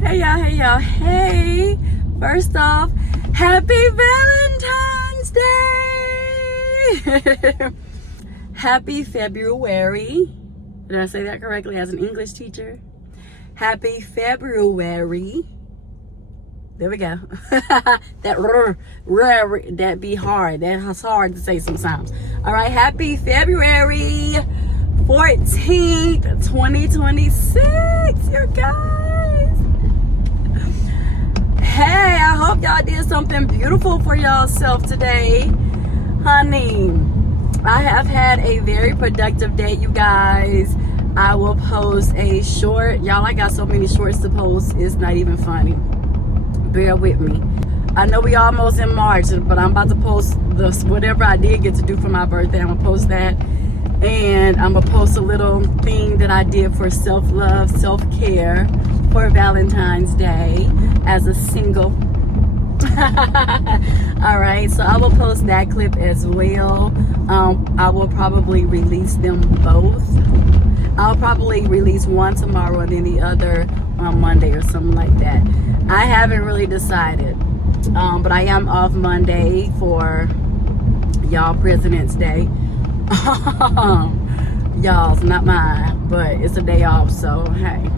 Hey y'all, hey y'all, hey. First off, happy Valentine's Day. Happy February. Did I say that correctly as an English teacher? Happy February. There we go. That be hard. That's hard to say sometimes. All right, happy February 14th, 2026, you guys. Hey, I hope y'all did something beautiful for yourself today. Honey, I have had a very productive day, you guys. I will post a short. Y'all, I got so many shorts to post. It's not even funny. Bear with me. I know we almost in March, but I'm about to post this, whatever I did get to do for my birthday. I'm going to post that. And I'm going to post a little thing that I did for self-love, self-care for Valentine's Day as a single. All right, so I will post that clip as well. I will probably release them both. I'll probably release one tomorrow and then the other on Monday or something like that. I haven't really decided, but I am off Monday for y'all President's Day. Y'all's, not mine, but it's a day off, so hey.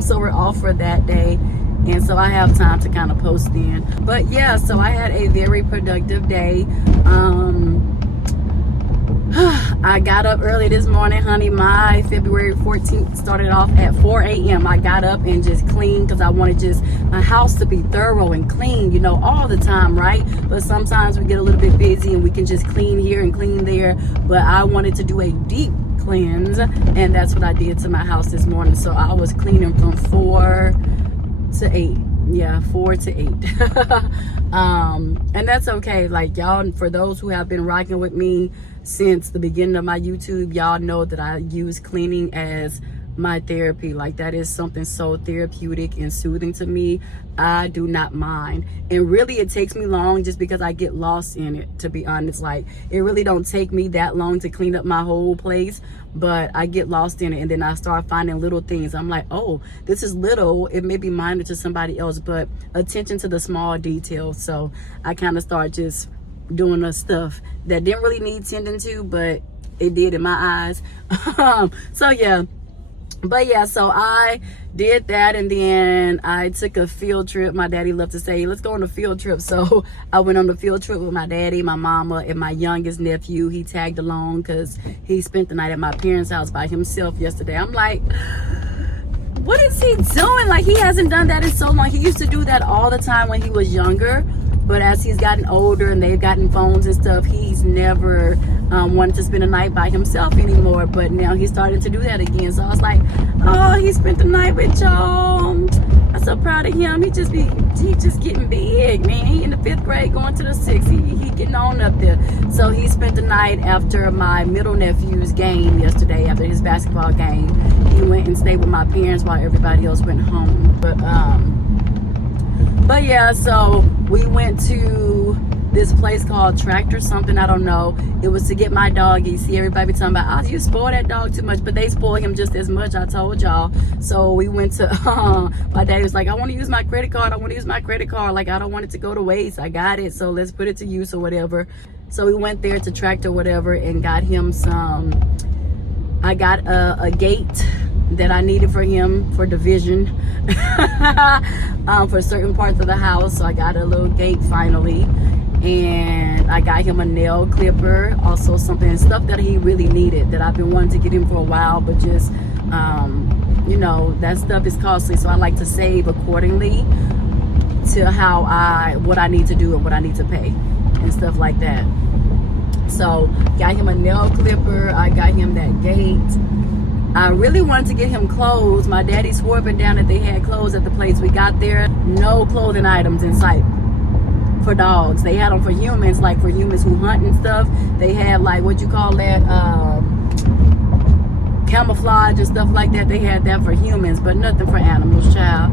So we're off for that day, and so I have time to kind of post in. But yeah, so I had a very productive day. I got up early this morning, honey. My February 14th started off at 4 a.m. I got up and just cleaned because I wanted just my house to be thorough and clean, you know, all the time, right? But sometimes we get a little bit busy and we can just clean here and clean there. But I wanted to do a deep cleanse, and that's what I did to my house this morning. So I was cleaning from 4 to 8. Yeah, 4 to 8. And that's okay. Like, y'all, for those who have been rocking with me since the beginning of my YouTube, y'all know that I use cleaning as my therapy. Like, that is something so therapeutic and soothing to me. I do not mind. And really, it takes me long just because I get lost in it, to be honest. Like, it really don't take me that long to clean up my whole place, but I get lost in it, and then I start finding little things. I'm like, oh, this is little. It may be minor to somebody else, but attention to the small details. So I kind of start just doing the stuff that didn't really need tending to, but it did in my eyes. So yeah. But yeah, so I did that, and then I took a field trip. My daddy loved to say, let's go on a field trip. So I went on a field trip with my daddy, my mama, and my youngest nephew. He tagged along because he spent the night at my parents' house by himself yesterday. I'm like, what is he doing? Like, he hasn't done that in so long. He used to do that all the time when he was younger. But as he's gotten older and they've gotten phones and stuff, he's never wanted to spend a night by himself anymore. But now he's starting to do that again. So I was like, oh, he spent the night with y'all. I'm so proud of him. He just getting big, man. He in the 5th grade going to the 6th. He getting on up there. So he spent the night after my middle nephew's game yesterday, after his basketball game. He went and stayed with my parents while everybody else went home. But yeah, so we went to this place called Tractor something, I don't know. It was to get my doggy. See, everybody be talking about, oh, you spoil that dog too much, but they spoil him just as much, I told y'all. So we went to, my daddy was like, I want to use my credit card. Like, I don't want it to go to waste. I got it, so let's put it to use or whatever. So we went there to Tractor whatever and got him some, I got a gate that I needed for him for division for certain parts of the house. So I got a little gate finally, and I got him a nail clipper, also stuff that he really needed that I've been wanting to get him for a while, but just you know, that stuff is costly, so I like to save accordingly to what I need to do and what I need to pay and stuff like that. So got him a nail clipper, I got him that gate. I really wanted to get him clothes. My daddy swore up and down that they had clothes at the place we got there. No clothing items in sight for dogs. They had them for humans, like for humans who hunt and stuff. They had, like, what you call that, camouflage and stuff like that. They had that for humans, but nothing for animals, child.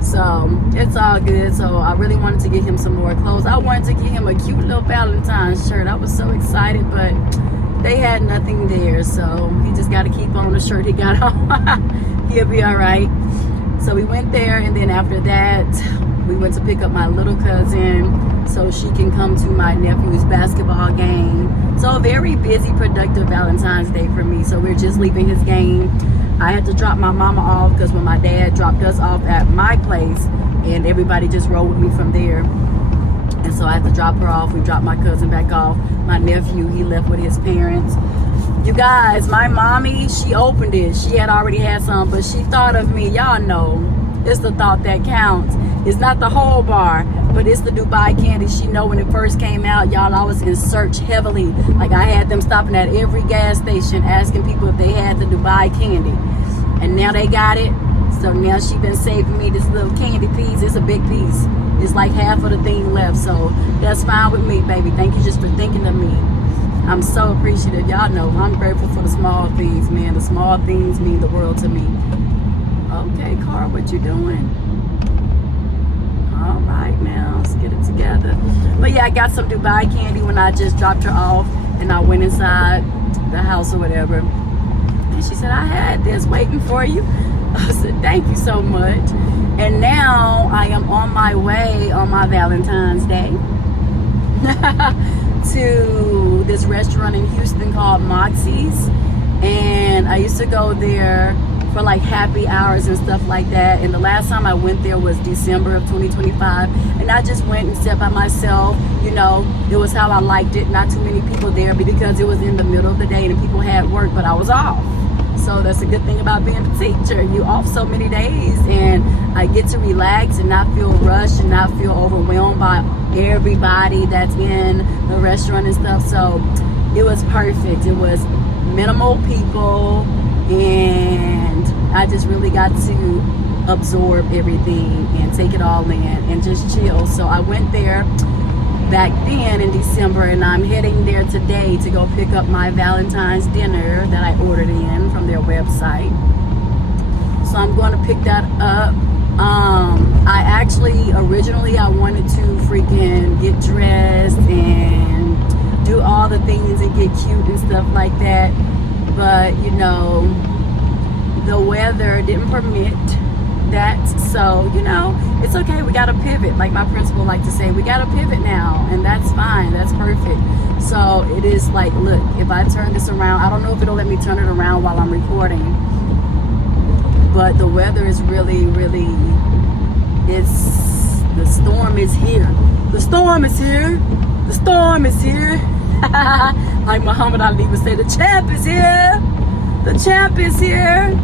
So it's all good. So I really wanted to get him some more clothes. I wanted to get him a cute little Valentine shirt. I was so excited, but they had nothing there, so he just got to keep on the shirt he got on. He'll be all right. So we went there, and then after that, we went to pick up my little cousin so she can come to my nephew's basketball game. So a very busy, productive Valentine's Day for me. So we're just leaving his game. I had to drop my mama off because when my dad dropped us off at my place, and everybody just rode with me from there. And so I had to drop her off. We dropped my cousin back off. My nephew, he left with his parents. You guys, my mommy, she opened it. She had already had some, but she thought of me. Y'all know, it's the thought that counts. It's not the whole bar, but it's the Dubai candy. She know when it first came out, y'all, I was in search heavily. Like, I had them stopping at every gas station asking people if they had the Dubai candy. And now they got it. So now she been saving me this little candy piece. It's a big piece. It's like half of the thing left. So that's fine with me, baby. Thank you just for thinking of me. I'm so appreciative. Y'all know I'm grateful for the small things, man. The small things mean the world to me. Okay, Carl, what you doing? All right, now let's get it together. But yeah, I got some Dubai candy when I just dropped her off, and I went inside the house or whatever. And she said, I had this waiting for you. I said, thank you so much. And now I am on my way on my Valentine's Day to this restaurant in Houston called Moxie's. And I used to go there for like happy hours and stuff like that. And the last time I went there was December of 2025. And I just went and sat by myself. You know, it was how I liked it. Not too many people there because it was in the middle of the day and people had work, but I was off. So that's a good thing about being a teacher. You off so many days, and I get to relax and not feel rushed and not feel overwhelmed by everybody that's in the restaurant and stuff. So it was perfect. It was minimal people, and I just really got to absorb everything and take it all in and just chill. So I went there back then in December, and I'm heading there today to go pick up my Valentine's dinner that I ordered in from their website. So I'm going to pick that up. I actually originally I wanted to freaking get dressed and do all the things and get cute and stuff like that, but you know, the weather didn't permit that. So you know, it's okay, we gotta pivot. Like my principal like to say, we gotta pivot now, and that's fine, that's perfect. So it is like, look, if I turn this around, I don't know if it'll let me turn it around while I'm recording, but the weather is really the storm is here. The storm is here. The storm is here. Like Muhammad Ali would say, the champ is here. The champ is here.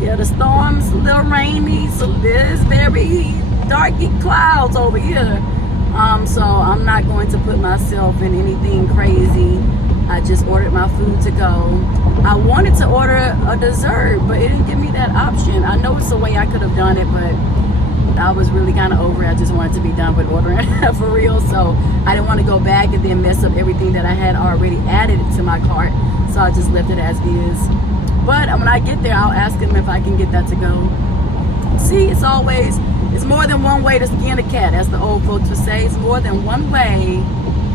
Yeah, the storm's a little rainy, so there's very darky clouds over here. So I'm not going to put myself in anything crazy. I just ordered my food to go. I wanted to order a dessert, but it didn't give me that option. I know it's a way I could have done it, but I was really kind of over it. I just wanted to be done with ordering for real. So I didn't want to go back and then mess up everything that I had already added to my cart. So I just left it as is. But when I get there, I'll ask them if I can get that to go. See, it's more than one way to skin a cat, as the old folks would say. It's more than one way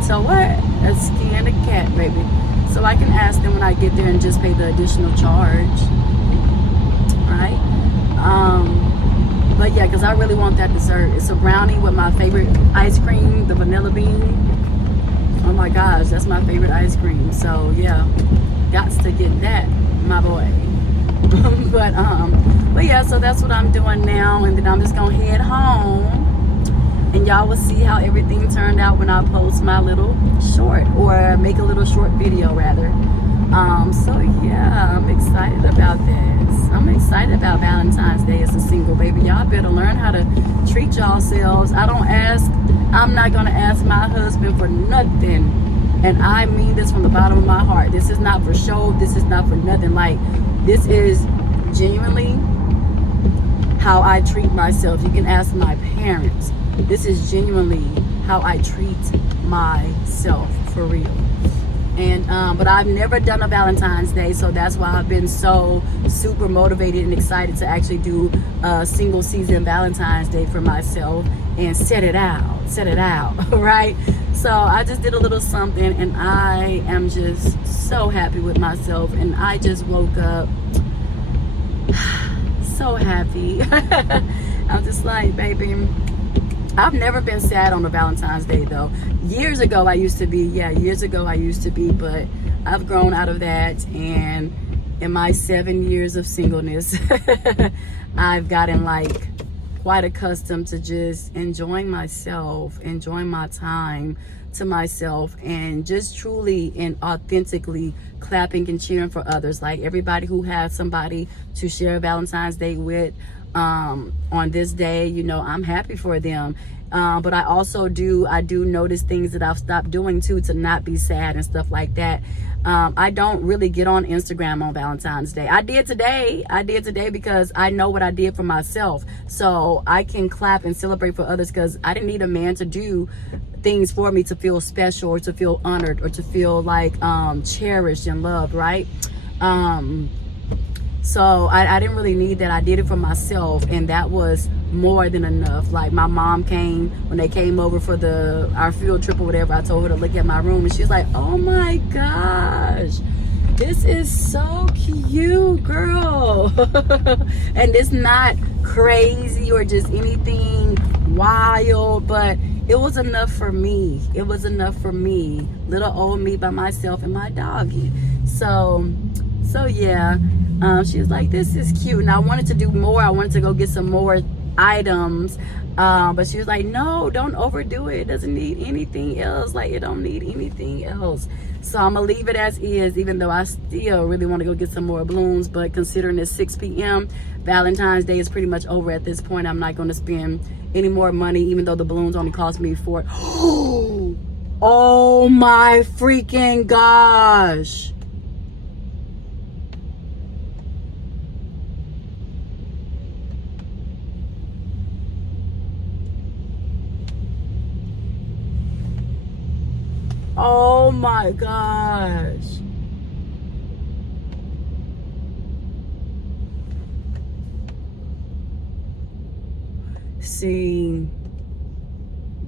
to what? Skin a cat, baby. So I can ask them when I get there and just pay the additional charge. Right? But yeah, because I really want that dessert. It's a brownie with my favorite ice cream, the vanilla bean. Oh my gosh, that's my favorite ice cream. So yeah, got to get that, my boy. But yeah, so that's what I'm doing now, and then I'm just gonna head home, and y'all will see how everything turned out when I post my little short, or make a little short video rather. So yeah, I'm excited about this. I'm excited about Valentine's Day as a single, baby. Y'all better learn how to treat yourselves. I'm not gonna ask my husband for nothing, and I mean this from the bottom of my heart. This is not for show. This is not for nothing. Like, this is genuinely how I treat myself. You can ask my parents. This is genuinely how I treat myself, for real. And but I've never done a Valentine's Day, so that's why I've been so super motivated and excited to actually do a single season Valentine's Day for myself and set it out right? So I just did a little something, and I am just so happy with myself. And I just woke up so happy. I'm just like, baby, I've never been sad on a Valentine's Day though. Years ago I used to be, but I've grown out of that, and in my 7 years of singleness, I've gotten like quite accustomed to just enjoying myself, enjoying my time to myself, and just truly and authentically clapping and cheering for others. Like everybody who has somebody to share Valentine's Day with on this day, you know, I'm happy for them. But I also do notice things that I've stopped doing too, to not be sad and stuff like that. I don't really get on Instagram on Valentine's Day. I did today because I know what I did for myself, so I can clap and celebrate for others, because I didn't need a man to do things for me to feel special or to feel honored or to feel like cherished and loved, right? So I didn't really need that. I did it for myself, and that was more than enough. Like my mom came, when they came over for our field trip or whatever, I told her to look at my room, and she's like, oh my gosh, this is so cute, girl. And it's not crazy or just anything wild, but it was enough for me. It was enough for me, little old me by myself and my doggy. So yeah, she was like, this is cute. And I wanted to do more. I wanted to go get some more items, but she was like, no, don't overdo it. It doesn't need anything else. Like, it don't need anything else. So I'm gonna leave it as is, even though I still really want to go get some more balloons. But considering it's 6 p.m., Valentine's Day is pretty much over at this point. I'm not going to spend any more money, even though the balloons only cost me oh my freaking gosh. Oh my gosh. See,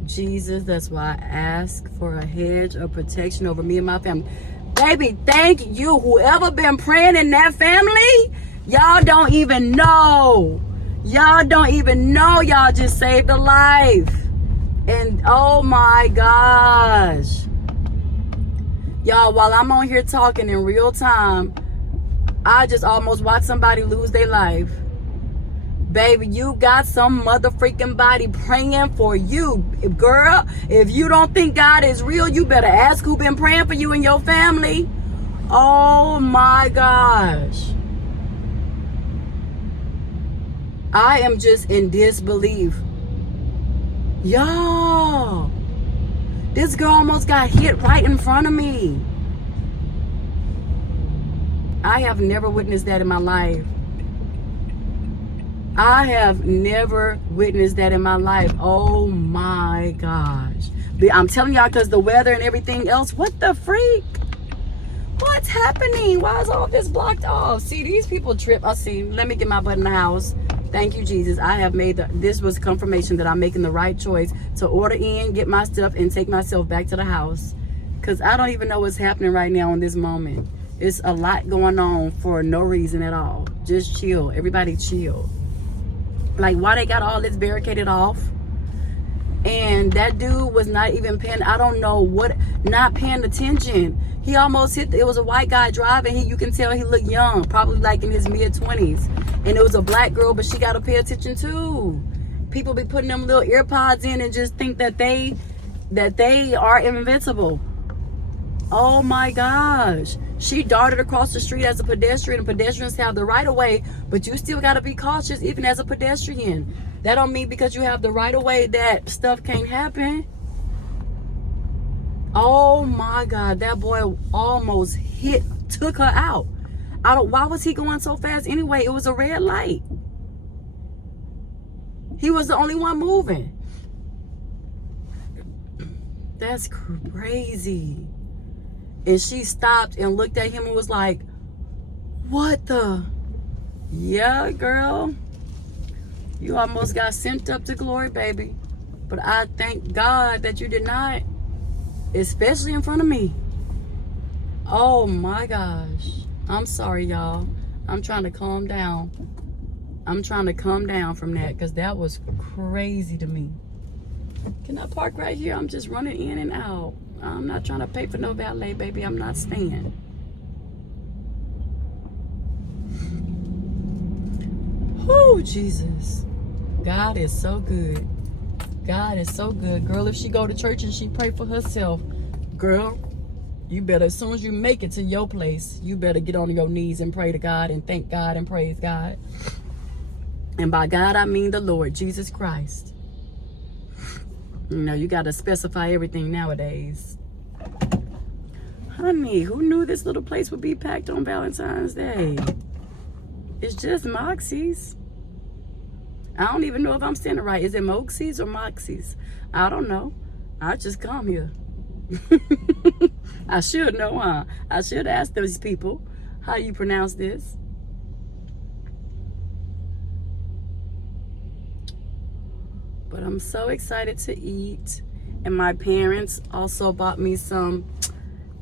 Jesus, that's why I ask for a hedge of protection over me and my family. Baby, thank you. Whoever been praying in that family, y'all don't even know. Y'all don't even know. Y'all just saved a life. And oh my gosh. Y'all, while I'm on here talking in real time, I just almost watched somebody lose their life. Baby, you got some motherfucking body praying for you. Girl, if you don't think God is real, you better ask who been praying for you and your family. Oh my gosh. I am just in disbelief. Y'all, this girl almost got hit right in front of me. I have never witnessed that in my life. I have never witnessed that in my life. Oh my gosh. I'm telling y'all, because the weather and everything else, what the freak? What's happening? Why is all this blocked off? See, these people trip. I see. Let me get my butt in the house. Thank you, Jesus. I have made this was confirmation that I'm making the right choice to order in, get my stuff, and take myself back to the house. Because I don't even know what's happening right now in this moment. It's a lot going on for no reason at all. Just chill. Everybody chill. Like, why they got all this barricaded off? And that dude was not even paying, I don't know what, not paying attention. He almost hit, it was a white guy driving. You can tell he looked young, probably like in his mid-20s. And it was a black girl, but she got to pay attention too. People be putting them little ear pods in and just think that they are invincible. Oh my gosh. She darted across the street as a pedestrian, and pedestrians have the right of way, but you still got to be cautious even as a pedestrian. That don't mean because you have the right of way that stuff can't happen. Oh my God, that boy almost took her out. Why was he going so fast anyway? It was a red light. He was the only one moving. That's crazy. And she stopped and looked at him and was like, what the? Yeah, girl. You almost got sent up to glory, baby. But I thank God that you did not. Especially in front of me. Oh my gosh. I'm sorry, y'all. I'm trying to calm down. I'm trying to come down from that because that was crazy to me. Can I park right here? I'm just running in and out. I'm not trying to pay for no valet, baby. I'm not staying. Oh, Jesus. God is so good. God is so good. Girl, if she go to church and she pray for herself, girl, you better, as soon as you make it to your place, you better get on your knees and pray to God and thank God and praise God. And by God, I mean the Lord Jesus Christ. You know, you got to specify everything nowadays. Honey, who knew this little place would be packed on Valentine's Day? It's just Moxie's. I don't even know if I'm saying it right. Is it Moxie's or Moxie's? I don't know. I just come here. I should know, huh? I should ask those people how you pronounce this. But I'm so excited to eat. And my parents also bought me some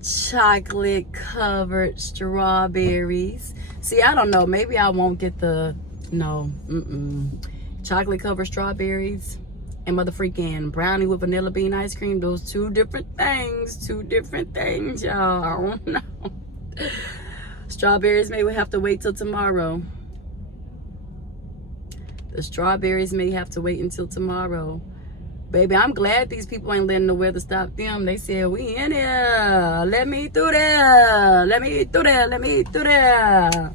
chocolate covered strawberries. See, I don't know. Maybe I won't get the, no, chocolate covered strawberries and motherfreaking brownie with vanilla bean ice cream. Those two different things, y'all. I don't know. Strawberries may have to wait till tomorrow. The strawberries may have to wait until tomorrow. Baby, I'm glad these people ain't letting the weather stop them. They said, we in here. Let me through there. Let me through there. Let me through there.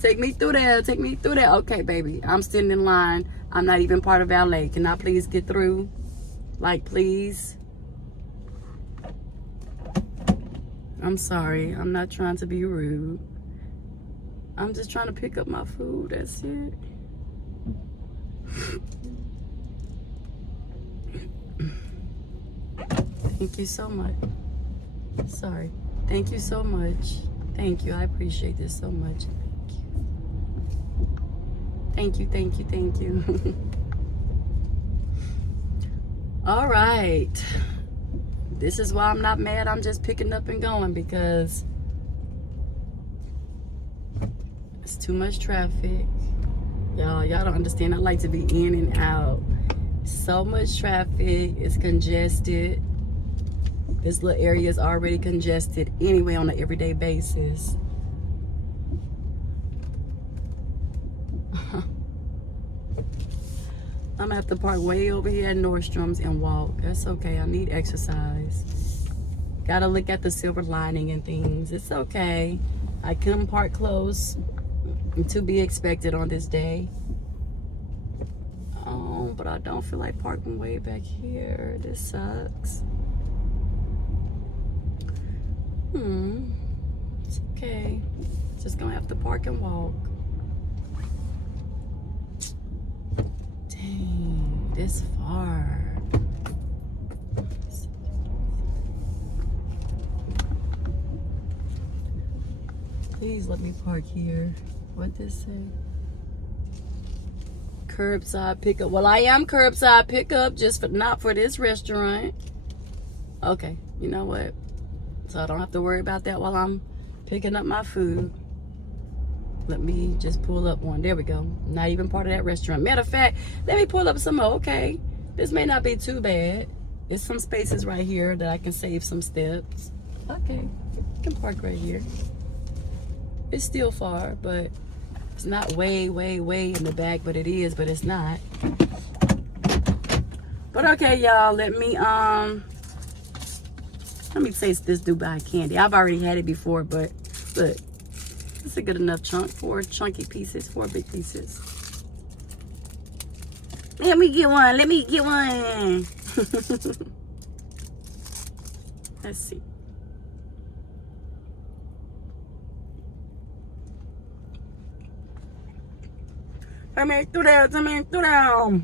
Take me through there. Take me through there. Okay, baby. I'm sitting in line. I'm not even part of valet. Can I please get through? Like, please? I'm sorry. I'm not trying to be rude. I'm just trying to pick up my food. That's it. Thank you so much. Sorry. Thank you so much. Thank you. I appreciate this so much. Thank you. Thank you. Thank you. Thank you. All right. This is why I'm not mad. I'm just picking up and going because it's too much traffic. Y'all don't understand. I like to be in and out. So much traffic. It's congested. This little area is already congested anyway on an everyday basis. I'm gonna have to park way over here at Nordstrom's and walk. That's okay. I need exercise. Gotta look at the silver lining and things. It's okay. I couldn't park close. To be expected on this day. Oh, but I don't feel like parking way back here. This sucks. It's okay. Just gonna have to park and walk. Dang, this far. Please let me park here. What this say? Curbside pickup. Well, I am curbside pickup, just for not for this restaurant. Okay, you know what? So I don't have to worry about that while I'm picking up my food. Let me just pull up one. There we go. Not even part of that restaurant. Matter of fact, let me pull up some more. Okay, this may not be too bad. There's some spaces right here that I can save some steps. Okay, I can park right here. It's still far, but it's not way in the back, but it is, but it's not. But okay, y'all, let me taste this Dubai candy. I've already had it before, but look, it's a good enough chunk. 4 chunky pieces, 4 big pieces. Let me get one. Let me get one. Let's see. Let me through there. Let me through there.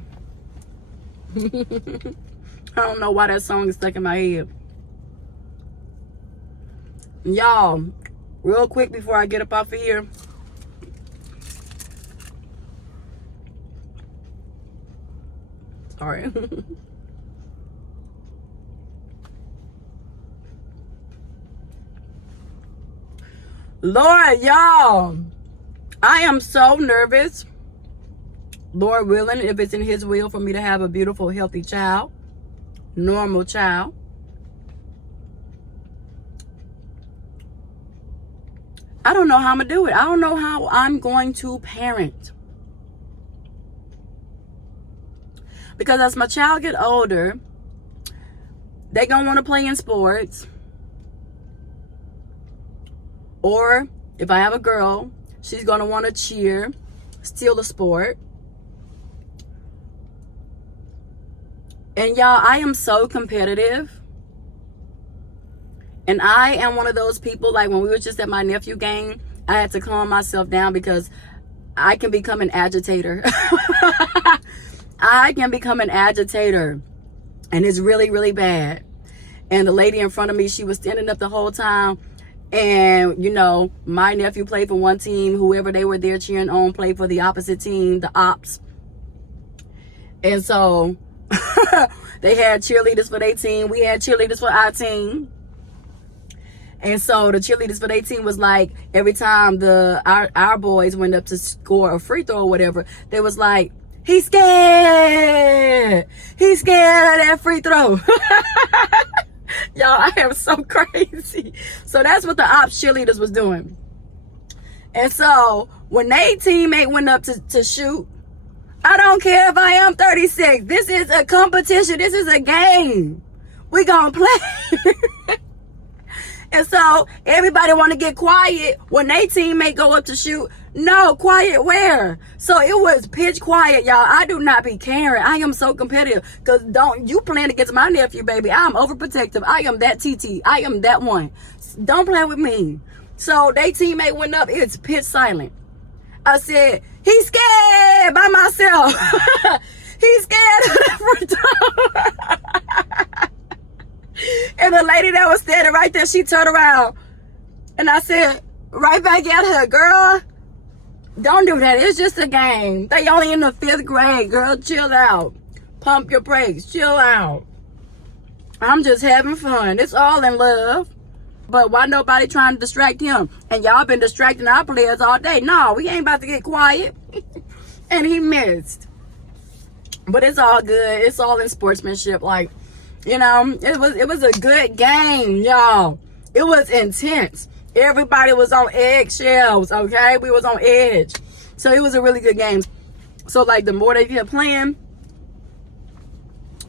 I don't know why that song is stuck in my head. Y'all, real quick before I get up off of here. Sorry. Lord, y'all. I am so nervous, Lord willing, if it's in his will for me to have a beautiful, healthy child, normal child. I don't know how I'm going to do it. I don't know how I'm going to parent. Because as my child get older, they going to want to play in sports. Or if I have a girl, she's going to want to cheer, steal the sport. And y'all, I am so competitive. And I am one of those people, like when we were just at my nephew game, I had to calm myself down because I can become an agitator. I can become an agitator. And it's really, really bad. And the lady in front of me, she was standing up the whole time. And, you know, my nephew played for one team. Whoever they were there cheering on played for the opposite team, the ops. And so they had cheerleaders for their team. We had cheerleaders for our team. And so the cheerleaders for their team was like, every time our boys went up to score a free throw or whatever, they was like, he's scared. He's scared of that free throw. Y'all, I am so crazy. So that's what the ops cheerleaders was doing. And so when they teammate went up to shoot, I don't care if I am 36. This is a competition. This is a game. We gonna play. And so everybody want to get quiet when they teammate go up to shoot. No, quiet where? So it was pitch quiet, y'all. I do not be caring. I am so competitive. Because don't you playing against my nephew, baby. I'm overprotective. I am that TT. I am that one. Don't play with me. So they teammate went up. It's pitch silent. I said, he's scared by myself. He's scared of the front door. And the lady that was standing right there, she turned around. And I said, right back at her, girl, don't do that. It's just a game. They only in the 5th grade, girl. Chill out. Pump your brakes. Chill out. I'm just having fun. It's all in love. But why nobody trying to distract him? And y'all been distracting our players all day. No, we ain't about to get quiet. And he missed. But it's all good. It's all in sportsmanship. Like, you know, it was a good game, y'all. It was intense. Everybody was on eggshells, okay? We was on edge. So it was a really good game. So, like, the more they kept playing,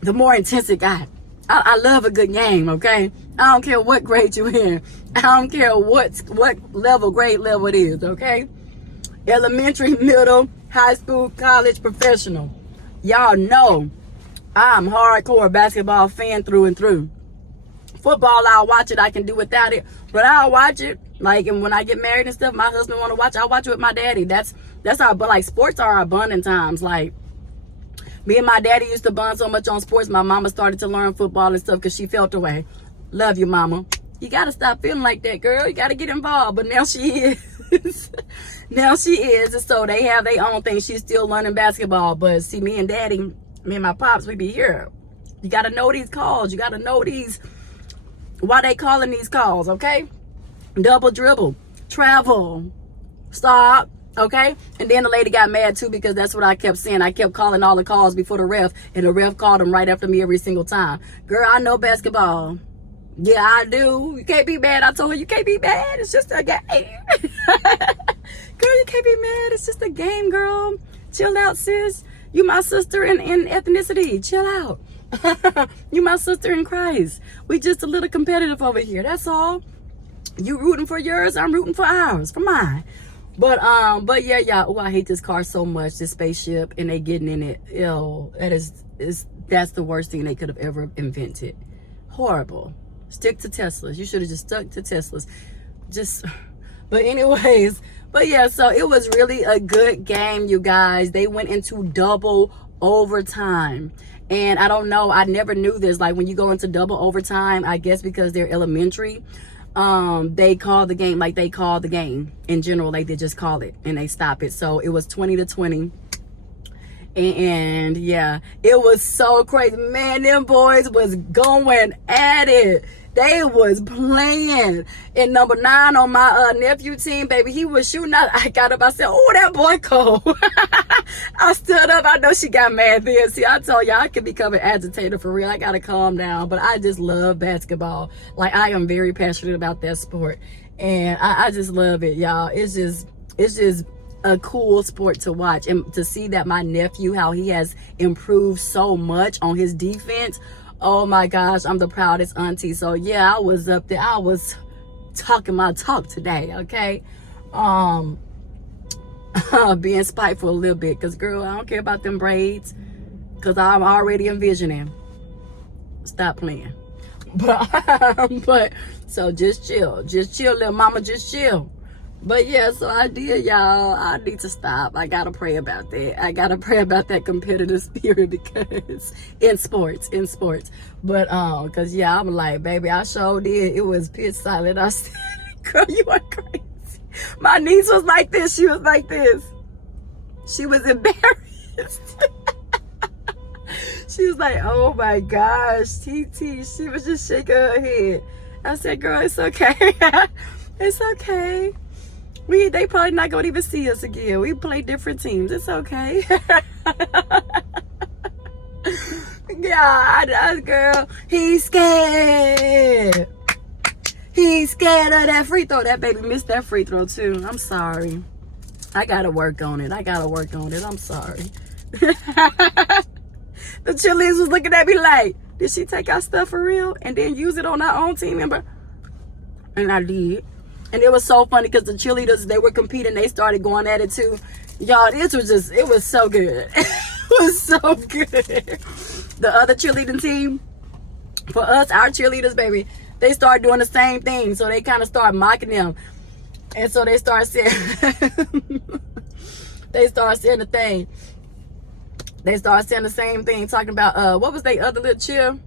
the more intense it got. I love a good game, okay? I don't care what grade you're in. I don't care what level, grade level it is, okay? Elementary, middle, high school, college, professional. Y'all know I'm hardcore basketball fan through and through. Football, I'll watch it. I can do without it. But I'll watch it. Like, and when I get married and stuff, my husband want to watch, I'll watch it with my daddy. That's our, but like, sports are our bonding times. Like, me and my daddy used to bond so much on sports. My mama started to learn football and stuff because she felt the way. Love you, mama. You got to stop feeling like that, girl. You got to get involved. But now she is. Now she is. And so they have their own thing. She's still learning basketball. But see, me and daddy, me and my pops, we be here. You got to know these calls. You got to know these, why they calling these calls, okay? Double dribble, travel, stop, okay? And then the lady got mad too because that's what I kept saying. I kept calling all the calls before the ref, and the ref called them right after me every single time. Girl, I know basketball. Yeah, I do. You can't be mad. I told her, you can't be mad. It's just a game. Girl, you can't be mad. It's just a game, girl. Chill out, sis. You my sister in ethnicity. Chill out. You my sister in Christ. We just a little competitive over here. That's all. You rooting for yours, I'm rooting for ours, for mine. But yeah, y'all. Oh, I hate this car so much, this spaceship, and they getting in it. Ew, that's the worst thing they could have ever invented. Horrible. Stick to Teslas. You should have just stuck to Teslas. But anyways, but yeah, so it was really a good game, you guys. They went into double overtime. And I don't know, I never knew this. Like, when you go into double overtime, I guess because they're elementary, they call the game like they call the game in general. Like, they just call it and they stop it. So it was 20-20. And yeah, it was so crazy. Man, them boys was going at it. They was playing. And number 9 on my nephew team, baby, he was shooting out. I got up, I said, oh, that boy cold. I stood up. I know she got mad then. See, I told y'all I could become an agitator for real. I gotta calm down. But I just love basketball. Like, I am very passionate about that sport. And I just love it, y'all. It's just a cool sport to watch, and to see that my nephew, how he has improved so much on his defense. Oh my gosh, I'm the proudest auntie. So yeah, I was up there. I was talking my talk today, okay? Being spiteful a little bit, because girl, I don't care about them braids, because I'm already envisioning. Stop playing. But so just chill, little mama, just chill. But yeah, so I did, y'all. I need to stop. I gotta pray about that. I gotta pray about that competitive spirit, because in sports. But cause yeah, I'm like, baby, I sure did. It was pitch silent. I said, girl, you are crazy. My niece was like this. She was like this. She was embarrassed. She was like, oh my gosh, TT. She was just shaking her head. I said, girl, it's okay. It's okay. They probably not gonna even see us again. We play different teams. It's okay. Yeah, girl, he's scared. He's scared of that free throw. That baby missed that free throw too. I'm sorry. I gotta work on it. I'm sorry. The cheerleaders was looking at me like, did she take our stuff for real and then use it on our own team member? And I did. And it was so funny because the cheerleaders, they were competing. They started going at it too. Y'all, it was so good. It was so good. The other cheerleading team, for us, our cheerleaders, baby, they started doing the same thing. So they kind of started mocking them. And so they started saying, they started saying the thing. They started saying the same thing, talking about, what was they other little cheer?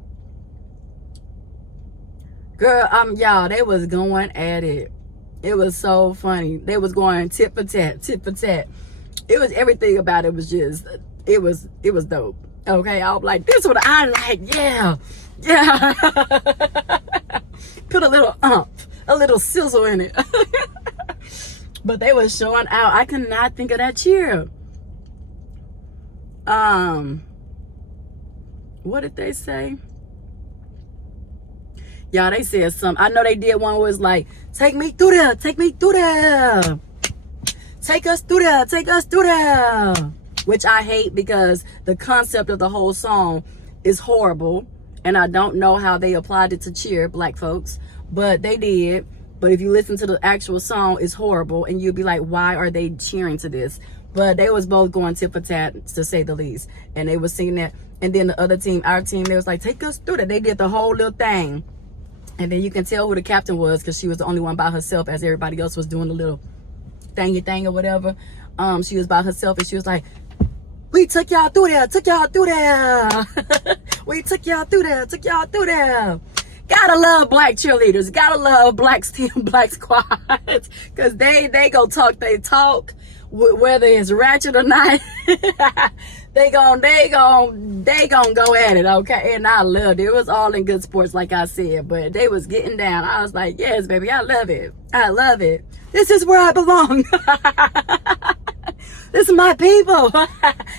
Girl, y'all, they was going at it. It was so funny. They was going tit for tat. It was everything about it was just, it was dope. Okay, I was like, this is what I like. Yeah. Put a little sizzle in it. But they was showing out. I could not think of that cheer. What did they say? Y'all, they said something. I know they did one where it was like, take me through there. Take us through there. Which I hate, because the concept of the whole song is horrible. And I don't know how they applied it to cheer black folks. But they did. But if you listen to the actual song, it's horrible. And you'd be like, why are they cheering to this? But they was both going tit for tat, to say the least. And they was singing that. And then the other team, our team, they was like, take us through that. They did the whole little thing. And then you can tell who the captain was, because she was the only one by herself, as everybody else was doing the little thingy thing or whatever. She was by herself, and she was like, we took y'all through there. We took y'all through there. Gotta love black cheerleaders. Gotta love black team, black squads. Because they go talk, they talk. Whether it's ratchet or not. They gon' go at it, okay? And I loved it. It was all in good sports, like I said. But they was getting down. I was like, yes, baby, I love it. This is where I belong. This is my people.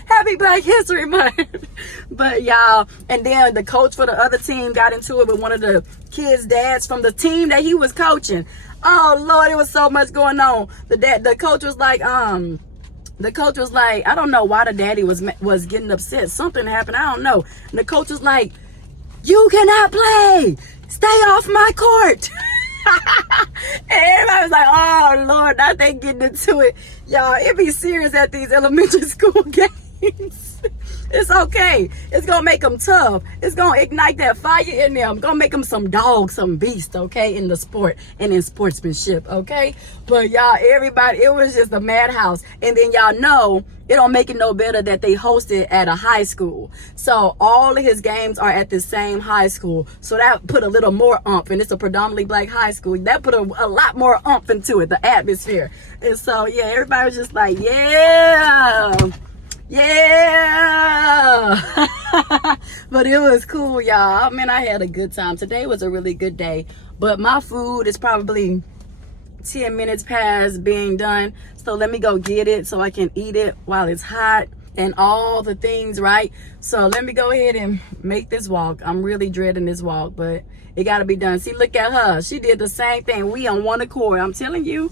Happy Black History Month. But y'all, and then the coach for the other team got into it with one of the kids' dads from the team that he was coaching. Oh Lord, it was so much going on. The coach was like, I don't know why the daddy was getting upset. Something happened, I don't know. And the coach was like, you cannot play. Stay off my court. And everybody was like, oh Lord, now they getting into it. Y'all, it be serious at these elementary school games. It's okay. It's gonna make them tough. It's gonna ignite that fire in them. Gonna make them some dogs, some beast, okay, in the sport and in sportsmanship, okay? But y'all, everybody, it was just a madhouse. And then y'all know, it don't make it no better that they hosted at a high school. So all of his games are at the same high school. So that put a little more oomph, and it's a predominantly black high school. That put a lot more oomph into it, the atmosphere. And so, yeah, everybody was just like, yeah. But it was cool, y'all. I mean, I had a good time. Today was a really good day. But my food is probably 10 minutes past being done. So let me go get it so I can eat it while it's hot and all the things, right? So let me go ahead and make this walk. I'm really dreading this walk, but it got to be done. See, look at her. She did the same thing. We on one accord. I'm telling you.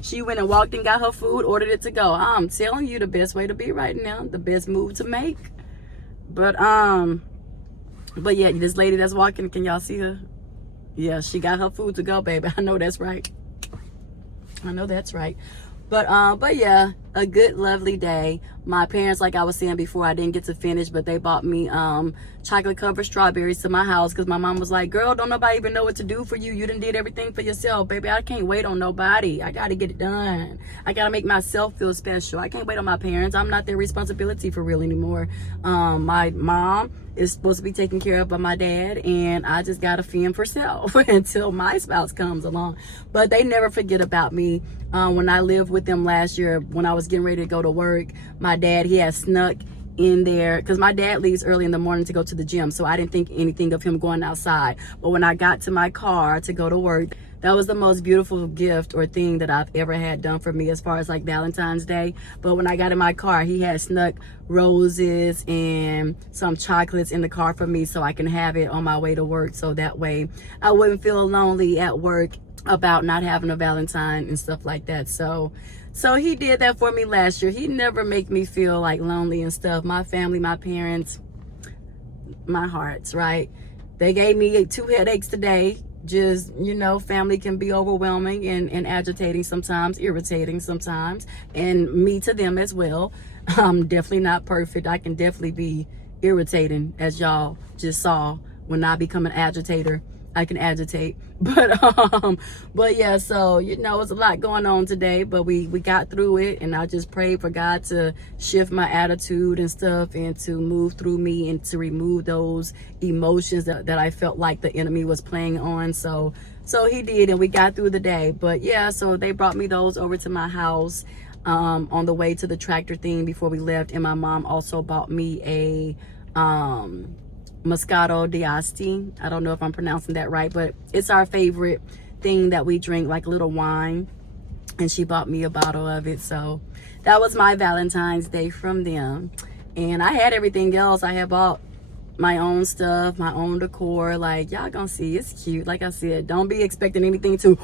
She went and walked and got her food, ordered it to go. I'm telling you, the best way to be right now, the best move to make. But yeah, this lady that's walking, can y'all see her? Yeah, she got her food to go, baby. I know that's right. I know that's right. But yeah, a good, lovely day. My parents, like I was saying before, I didn't get to finish, but they bought me chocolate covered strawberries to my house because my mom was like, girl, don't nobody even know what to do for you. You done did everything for yourself, baby. I can't wait on nobody. I got to get it done. I got to make myself feel special. I can't wait on my parents. I'm not their responsibility for real anymore. My mom is supposed to be taken care of by my dad, and I just got to fend for self until my spouse comes along. But they never forget about me. When I lived with them last year, when I was getting ready to go to work, my dad, he had snuck in there because my dad leaves early in the morning to go to the gym, so I didn't think anything of him going outside. But when I got to my car to go to work, that was the most beautiful gift or thing that I've ever had done for me as far as like Valentine's Day. But when I got in my car, he had snuck roses and some chocolates in the car for me so I can have it on my way to work, so that way I wouldn't feel lonely at work about not having a Valentine and stuff like that. So he did that for me last year. He never make me feel like lonely and stuff. My family, my parents, my hearts, right? They gave me 2 headaches today. Just, you know, family can be overwhelming and agitating sometimes, irritating sometimes, and me to them as well. I'm definitely not perfect. I can definitely be irritating, as y'all just saw. When I become an agitator, I can agitate. But yeah, so you know, it's a lot going on today, but we got through it, and I just prayed for God to shift my attitude and stuff, and to move through me and to remove those emotions that I felt like the enemy was playing on. So he did, and we got through the day. But yeah, so they brought me those over to my house on the way to the tractor thing before we left, and my mom also bought me a Moscato d'Asti. I don't know if I'm pronouncing that right, but it's our favorite thing that we drink, like a little wine, and she bought me a bottle of it. So that was my Valentine's Day from them. And I had everything else. I had bought my own stuff, my own decor. Like, y'all gonna see, it's cute. Like I said, don't be expecting anything to,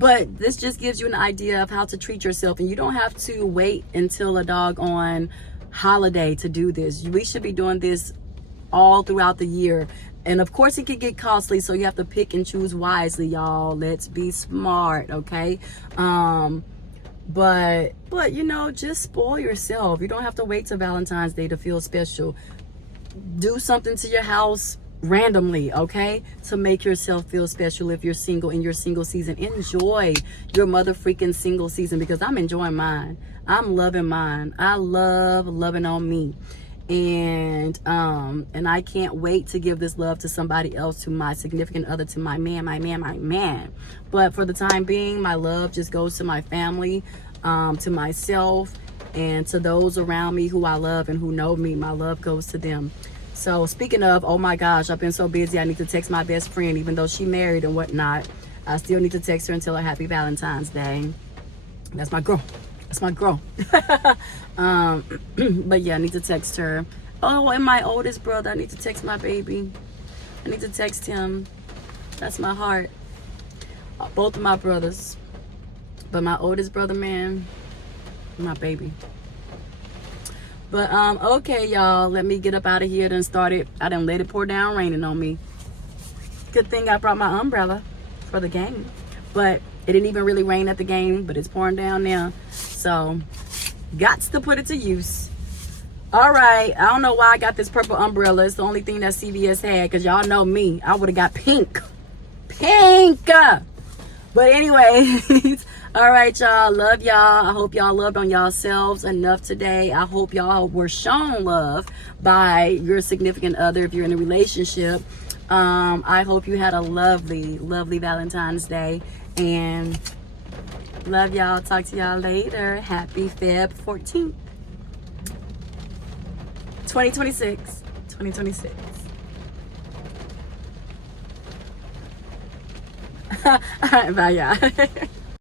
but this just gives you an idea of how to treat yourself, and you don't have to wait until a doggone holiday to do this. We should be doing this all throughout the year. And of course it could get costly, so you have to pick and choose wisely, y'all. Let's be smart, okay? But you know, just spoil yourself. You don't have to wait till Valentine's Day to feel special. Do something to your house randomly, okay, to make yourself feel special. If you're single, in your single season, enjoy your mother freaking single season, because I'm enjoying mine. I'm loving mine. I love loving on me. And I can't wait to give this love to somebody else, to my significant other, to my man. But for the time being, my love just goes to my family, to myself, and to those around me who I love and who know me. My love goes to them. So speaking of, oh my gosh, I've been so busy. I need to text my best friend, even though she married and whatnot. I still need to text her and tell her happy Valentine's Day. That's my girl. That's my girl. But yeah, I need to text her. Oh, and my oldest brother, I need to text my baby. I need to text him. That's my heart. Both of my brothers. But my oldest brother, man, my baby. But okay, y'all, let me get up out of here. Done started. I done let it pour down raining on me. Good thing I brought my umbrella for the game. But it didn't even really rain at the game, but it's pouring down now. So, gots to put it to use. All right, I don't know why I got this purple umbrella. It's the only thing that CVS had, because y'all know me. I would have got pink. But anyways, all right, y'all. Love y'all. I hope y'all loved on yourselves enough today. I hope y'all were shown love by your significant other if you're in a relationship. I hope you had a lovely, lovely Valentine's Day. And love y'all. Talk to y'all later. Happy Feb 14th. 2026. All right, bye, y'all.